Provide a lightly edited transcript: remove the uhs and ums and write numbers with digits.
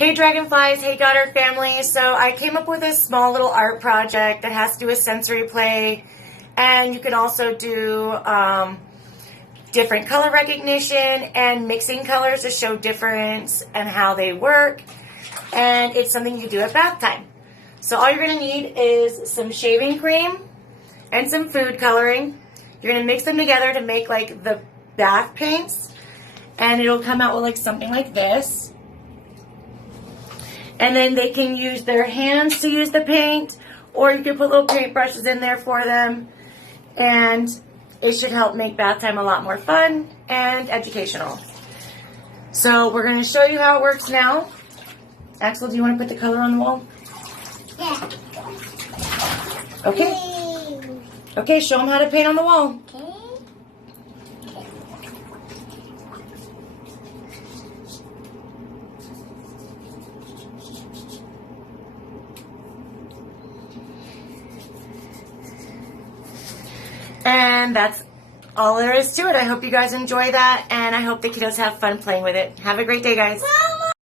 Hey Dragonflies, hey Goddard family. So I came up with a small little art project that has to do with sensory play, and you can also do different color recognition and mixing colors to show difference and how they work, and it's something you do at bath time. So all you're going to need is some shaving cream and some food coloring. You're going to mix them together to make like the bath paints, and it'll come out with like something like this. And then they can use their hands to use the paint, or you can put little paint brushes in there for them. And it should help make bath time a lot more fun and educational. So we're going to show you how it works now. Axel, do you want to put the color on the wall? Yeah. Okay. Okay, show them how to paint on the wall. Okay. And that's all there is to it. I hope you guys enjoy that, and I hope the kiddos have fun playing with it. Have a great day, guys.